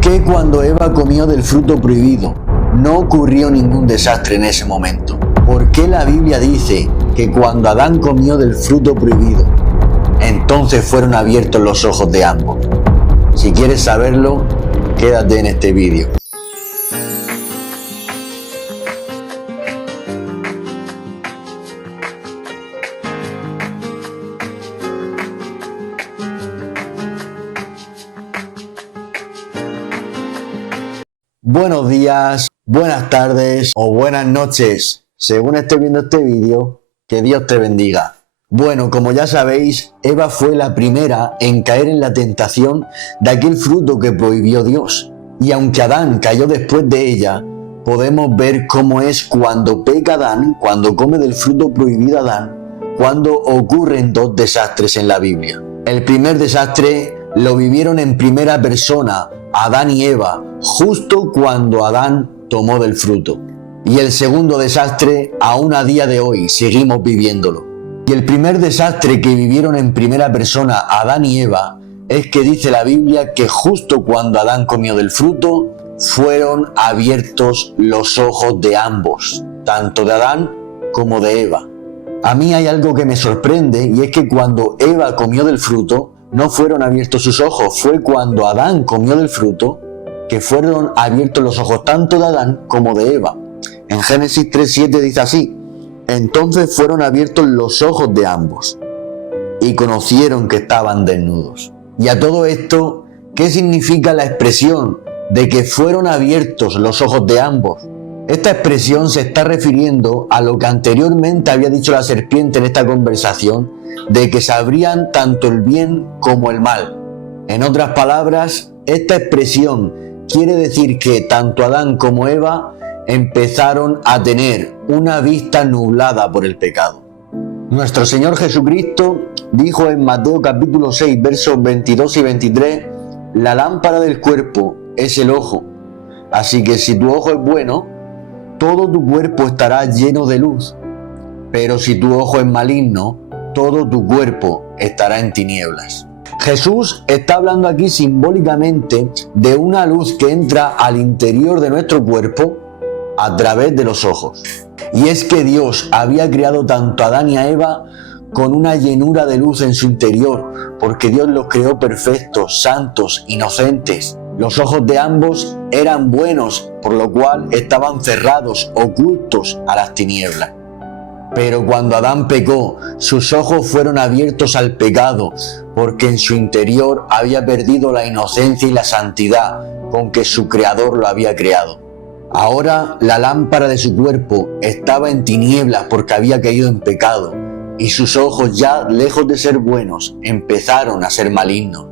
¿Por qué cuando Eva comió del fruto prohibido no ocurrió ningún desastre en ese momento? ¿Por qué la Biblia dice que cuando Adán comió del fruto prohibido, entonces fueron abiertos los ojos de ambos? Si quieres saberlo, quédate en este vídeo. Buenos días, buenas tardes o buenas noches, según estés viendo este vídeo, que Dios te bendiga. Bueno, como ya sabéis, Eva fue la primera en caer en la tentación de aquel fruto que prohibió Dios. Y aunque Adán cayó después de ella, podemos ver cómo es cuando peca Adán, cuando come del fruto prohibido Adán, cuando ocurren dos desastres en la Biblia. El primer desastre lo vivieron en primera persona Adán y Eva, justo cuando Adán tomó del fruto. Y el segundo desastre, aún a día de hoy, seguimos viviéndolo. Y el primer desastre que vivieron en primera persona Adán y Eva es que dice la Biblia que justo cuando Adán comió del fruto, fueron abiertos los ojos de ambos, tanto de Adán como de Eva. A mí hay algo que me sorprende y es que cuando Eva comió del fruto, no fueron abiertos sus ojos, fue cuando Adán comió del fruto que fueron abiertos los ojos tanto de Adán como de Eva. En Génesis 3:7 dice así: entonces fueron abiertos los ojos de ambos y conocieron que estaban desnudos. Y a todo esto, ¿qué significa la expresión de que fueron abiertos los ojos de ambos? Esta expresión se está refiriendo a lo que anteriormente había dicho la serpiente en esta conversación, de que sabrían tanto el bien como el mal. En otras palabras, esta expresión quiere decir que tanto Adán como Eva empezaron a tener una vista nublada por el pecado. Nuestro Señor Jesucristo dijo en Mateo capítulo 6, versos 22 y 23, la lámpara del cuerpo es el ojo, así que si tu ojo es bueno, todo tu cuerpo estará lleno de luz, pero si tu ojo es maligno, todo tu cuerpo estará en tinieblas. Jesús está hablando aquí simbólicamente de una luz que entra al interior de nuestro cuerpo a través de los ojos. Y es que Dios había creado tanto a Adán y a Eva con una llenura de luz en su interior, porque Dios los creó perfectos, santos, inocentes. Los ojos de ambos eran buenos, por lo cual estaban cerrados, ocultos a las tinieblas. Pero cuando Adán pecó, sus ojos fueron abiertos al pecado, porque en su interior había perdido la inocencia y la santidad con que su Creador lo había creado. Ahora la lámpara de su cuerpo estaba en tinieblas porque había caído en pecado, y sus ojos, ya lejos de ser buenos, empezaron a ser malignos.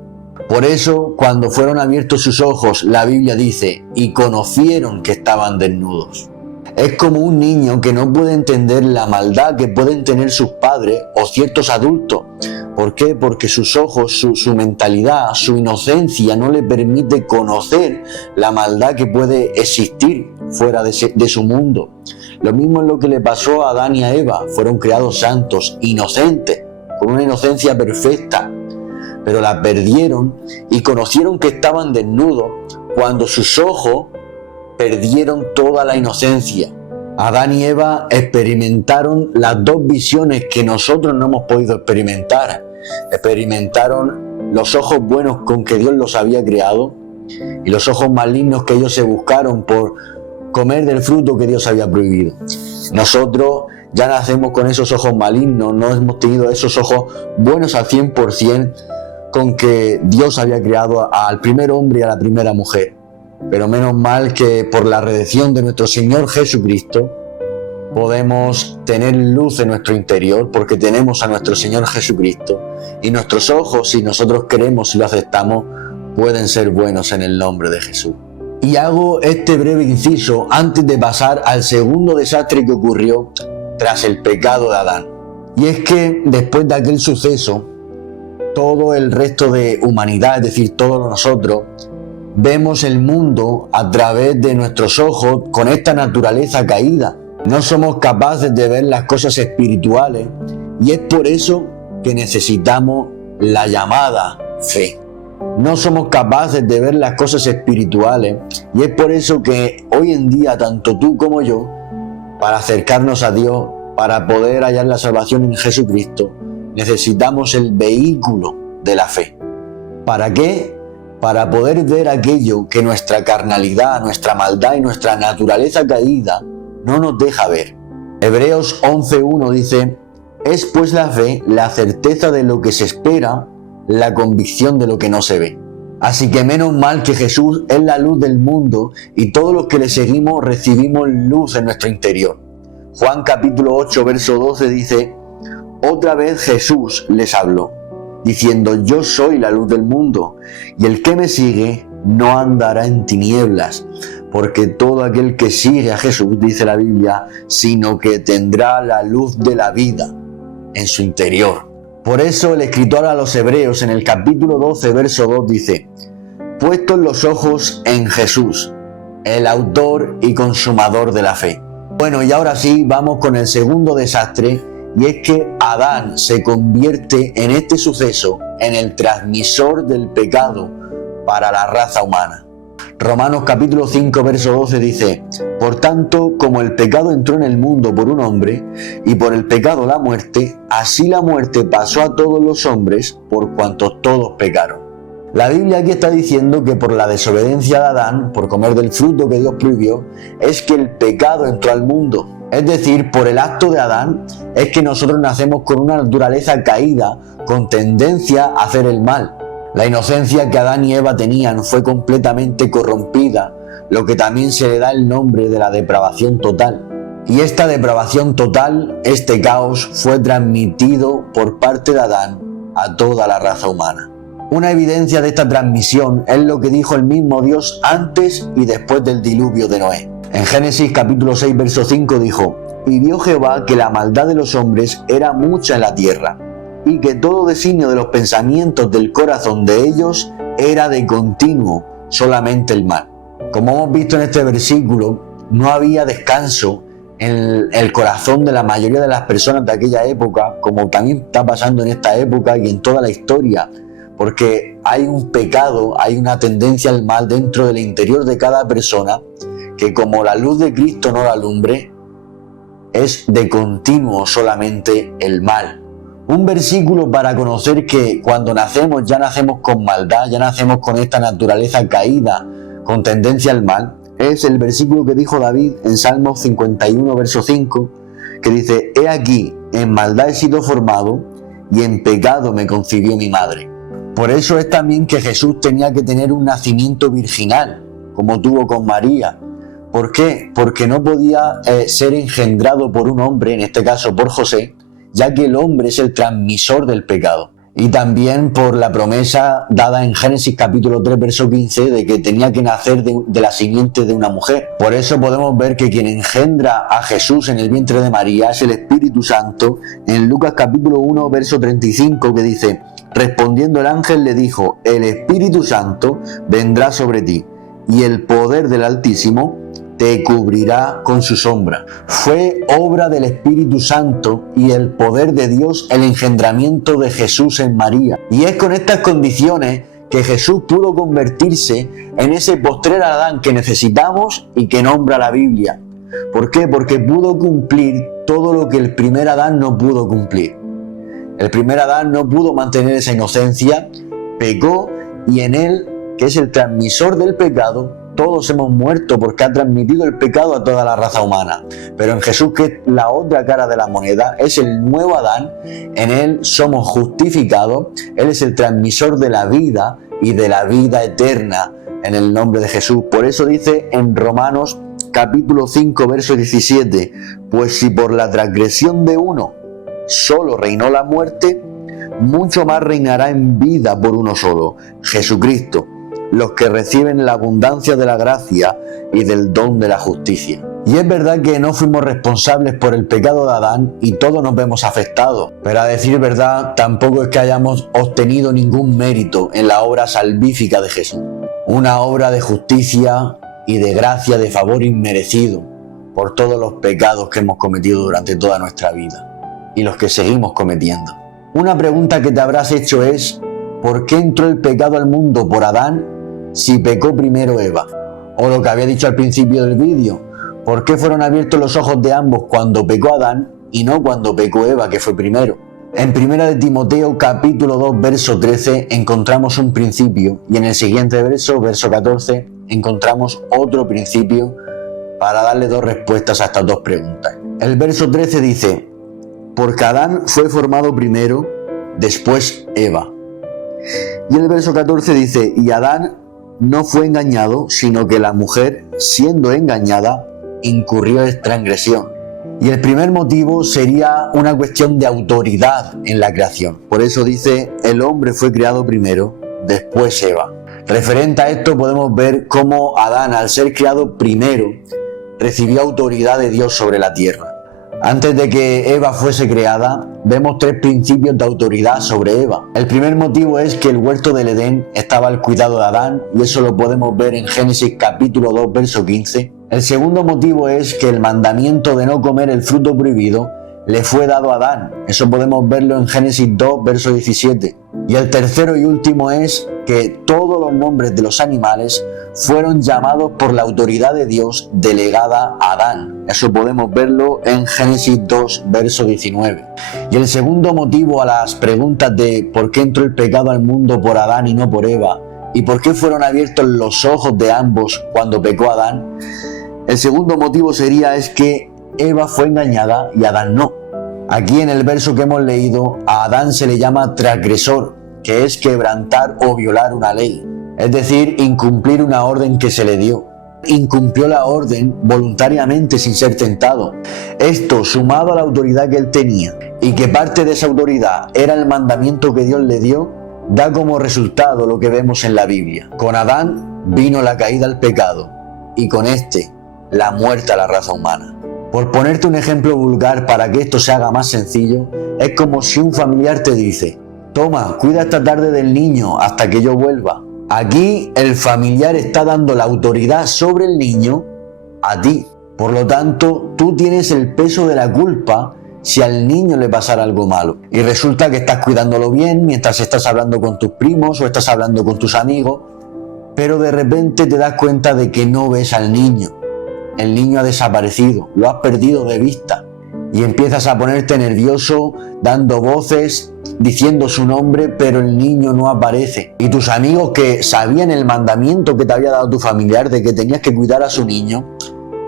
Por eso, cuando fueron abiertos sus ojos, la Biblia dice, y conocieron que estaban desnudos. Es como un niño que no puede entender la maldad que pueden tener sus padres o ciertos adultos. ¿Por qué? Porque sus ojos, su mentalidad, su inocencia no le permite conocer la maldad que puede existir fuera de su mundo. Lo mismo es lo que le pasó a Adán y a Eva. Fueron creados santos, inocentes, con una inocencia perfecta, pero la perdieron y conocieron que estaban desnudos cuando sus ojos perdieron toda la inocencia. Adán y Eva experimentaron las dos visiones que nosotros no hemos podido experimentar. Experimentaron los ojos buenos con que Dios los había creado y los ojos malignos que ellos se buscaron por comer del fruto que Dios había prohibido. Nosotros ya nacemos con esos ojos malignos, no hemos tenido esos ojos buenos al 100% con que Dios había creado al primer hombre y a la primera mujer. Pero menos mal que por la redención de nuestro Señor Jesucristo podemos tener luz en nuestro interior porque tenemos a nuestro Señor Jesucristo y nuestros ojos, si nosotros queremos y lo aceptamos, pueden ser buenos en el nombre de Jesús. Y hago este breve inciso antes de pasar al segundo desastre que ocurrió tras el pecado de Adán. Y es que después de aquel suceso, todo el resto de humanidad, es decir, todos nosotros, vemos el mundo a través de nuestros ojos con esta naturaleza caída. No somos capaces de ver las cosas espirituales y es por eso que necesitamos la llamada fe. No somos capaces de ver las cosas espirituales y es por eso que hoy en día tanto tú como yo, para acercarnos a Dios, para poder hallar la salvación en Jesucristo, necesitamos el vehículo de la fe. ¿Para qué? Para poder ver aquello que nuestra carnalidad, nuestra maldad y nuestra naturaleza caída no nos deja ver. Hebreos 11:1 dice: es pues la fe la certeza de lo que se espera, la convicción de lo que no se ve. Así que menos mal que Jesús es la luz del mundo y todos los que le seguimos recibimos luz en nuestro interior. Juan capítulo 8 verso 12 dice: otra vez Jesús les habló, diciendo: yo soy la luz del mundo, y el que me sigue no andará en tinieblas, porque todo aquel que sigue a Jesús, dice la Biblia, sino que tendrá la luz de la vida en su interior. Por eso el escritor a los Hebreos en el capítulo 12 verso 2 dice: puestos los ojos en Jesús, el autor y consumador de la fe. Bueno, y ahora sí, vamos con el segundo desastre, y es que Adán se convierte en este suceso en el transmisor del pecado para la raza humana. Romanos capítulo 5 verso 12 dice: por tanto, como el pecado entró en el mundo por un hombre, y por el pecado la muerte, así la muerte pasó a todos los hombres, por cuanto todos pecaron. La Biblia aquí está diciendo que por la desobediencia de Adán, por comer del fruto que Dios prohibió, es que el pecado entró al mundo. Es decir, por el acto de Adán, es que nosotros nacemos con una naturaleza caída, con tendencia a hacer el mal. La inocencia que Adán y Eva tenían fue completamente corrompida, lo que también se le da el nombre de la depravación total. Y esta depravación total, este caos, fue transmitido por parte de Adán a toda la raza humana. Una evidencia de esta transmisión es lo que dijo el mismo Dios antes y después del diluvio de Noé. En Génesis capítulo 6 verso 5 dijo: y vio Jehová que la maldad de los hombres era mucha en la tierra, y que todo designio de los pensamientos del corazón de ellos era de continuo solamente el mal. Como hemos visto en este versículo, no había descanso en el corazón de la mayoría de las personas de aquella época, como también está pasando en esta época y en toda la historia, porque hay un pecado, hay una tendencia al mal dentro del interior de cada persona, que como la luz de Cristo no la alumbre, es de continuo solamente el mal. Un versículo para conocer que cuando nacemos ya nacemos con maldad, ya nacemos con esta naturaleza caída, con tendencia al mal, es el versículo que dijo David en Salmos 51 verso 5, que dice: he aquí, en maldad he sido formado, y en pecado me concibió mi madre. Por eso es también que Jesús tenía que tener un nacimiento virginal, como tuvo con María. ¿Por qué? Porque no podía ser engendrado por un hombre, en este caso por José, ya que el hombre es el transmisor del pecado. Y también por la promesa dada en Génesis capítulo 3 verso 15 de que tenía que nacer de la simiente de una mujer. Por eso podemos ver que quien engendra a Jesús en el vientre de María es el Espíritu Santo, en Lucas capítulo 1 verso 35, que dice: respondiendo el ángel le dijo: el Espíritu Santo vendrá sobre ti, y el poder del Altísimo te cubrirá con su sombra. Fue obra del Espíritu Santo y el poder de Dios el engendramiento de Jesús en María. Y es con estas condiciones que Jesús pudo convertirse en ese postrer Adán que necesitamos y que nombra la Biblia. ¿Por qué? Porque pudo cumplir todo lo que el primer Adán no pudo cumplir. El primer Adán no pudo mantener esa inocencia, pecó, y en él, que es el transmisor del pecado, todos hemos muerto porque ha transmitido el pecado a toda la raza humana. Pero en Jesús, que es la otra cara de la moneda, es el nuevo Adán, en él somos justificados, él es el transmisor de la vida y de la vida eterna en el nombre de Jesús. Por eso dice en Romanos capítulo 5 verso 17: pues si por la transgresión de uno solo reinó la muerte, mucho más reinará en vida por uno solo, Jesucristo, los que reciben la abundancia de la gracia y del don de la justicia. Y es verdad que no fuimos responsables por el pecado de Adán y todos nos vemos afectados, pero a decir verdad, tampoco es que hayamos obtenido ningún mérito en la obra salvífica de Jesús. Una obra de justicia y de gracia, de favor inmerecido por todos los pecados que hemos cometido durante toda nuestra vida y los que seguimos cometiendo. Una pregunta que te habrás hecho es: ¿por qué entró el pecado al mundo por Adán si pecó primero Eva? O lo que había dicho al principio del vídeo, ¿por qué fueron abiertos los ojos de ambos cuando pecó Adán y no cuando pecó Eva, que fue primero? En 1 de Timoteo capítulo 2 verso 13 encontramos un principio y en el siguiente verso, verso 14, encontramos otro principio para darle dos respuestas a estas dos preguntas. El verso 13 dice, porque Adán fue formado primero, después Eva. Y el verso 14 dice, y Adán no fue engañado, sino que la mujer, siendo engañada, incurrió en transgresión. Y el primer motivo sería una cuestión de autoridad en la creación. Por eso dice, el hombre fue creado primero, después Eva. Referente a esto podemos ver cómo Adán, al ser creado primero, recibió autoridad de Dios sobre la tierra. Antes de que Eva fuese creada, vemos tres principios de autoridad sobre Eva. El primer motivo es que el huerto del Edén estaba al cuidado de Adán, y eso lo podemos ver en Génesis capítulo 2, verso 15. El segundo motivo es que el mandamiento de no comer el fruto prohibido le fue dado a Adán. Eso podemos verlo en Génesis 2, verso 17. Y el tercero y último es que todos los nombres de los animales fueron llamados por la autoridad de Dios delegada a Adán. Eso podemos verlo en Génesis 2, verso 19. Y el segundo motivo a las preguntas de por qué entró el pecado al mundo por Adán y no por Eva, y por qué fueron abiertos los ojos de ambos cuando pecó Adán, el segundo motivo sería es que Eva fue engañada y Adán no. Aquí en el verso que hemos leído, a Adán se le llama transgresor, que es quebrantar o violar una ley, es decir, incumplir una orden que se le dio. Incumplió la orden voluntariamente sin ser tentado. Esto, sumado a la autoridad que él tenía, y que parte de esa autoridad era el mandamiento que Dios le dio, da como resultado lo que vemos en la Biblia. Con Adán vino la caída al pecado, y con este, la muerte a la raza humana. Por ponerte un ejemplo vulgar para que esto se haga más sencillo, es como si un familiar te dice, toma, cuida esta tarde del niño hasta que yo vuelva. Aquí el familiar está dando la autoridad sobre el niño a ti. Por lo tanto, tú tienes el peso de la culpa si al niño le pasara algo malo. Y resulta que estás cuidándolo bien mientras estás hablando con tus primos o estás hablando con tus amigos, pero de repente te das cuenta de que no ves al niño. El niño ha desaparecido, lo has perdido de vista. Y empiezas a ponerte nervioso, dando voces, diciendo su nombre, pero el niño no aparece. Y tus amigos que sabían el mandamiento que te había dado tu familiar de que tenías que cuidar a su niño,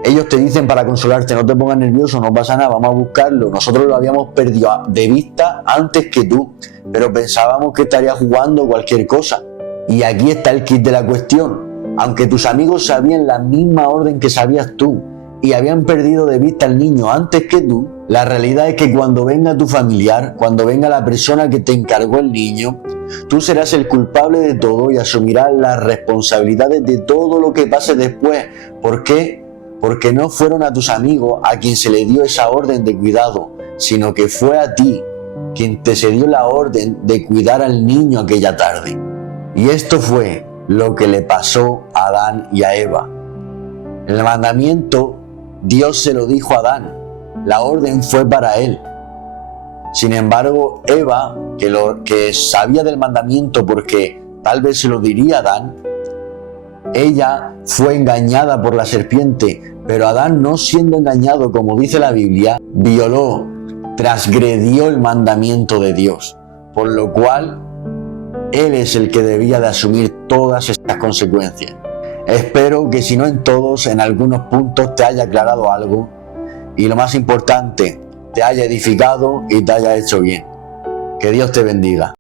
ellos te dicen para consolarte, no te pongas nervioso, no pasa nada, vamos a buscarlo. Nosotros lo habíamos perdido de vista antes que tú, pero pensábamos que estaría jugando cualquier cosa. Y aquí está el kit de la cuestión. Aunque tus amigos sabían la misma orden que sabías tú y habían perdido de vista al niño antes que tú, la realidad es que cuando venga tu familiar, cuando venga la persona que te encargó el niño, tú serás el culpable de todo y asumirás las responsabilidades de todo lo que pase después. ¿Por qué? Porque no fueron a tus amigos a quien se le dio esa orden de cuidado, sino que fue a ti quien te se dio la orden de cuidar al niño aquella tarde. Y esto fue lo que le pasó a Adán y a Eva. El mandamiento Dios se lo dijo a Adán, la orden fue para él. Sin embargo, Eva, que sabía del mandamiento porque tal vez se lo diría a Adán, ella fue engañada por la serpiente, pero Adán, no siendo engañado como dice la Biblia, violó, transgredió el mandamiento de Dios, por lo cual él es el que debía de asumir todas estas consecuencias. Espero que si no en todos, en algunos puntos te haya aclarado algo y lo más importante, te haya edificado y te haya hecho bien. Que Dios te bendiga.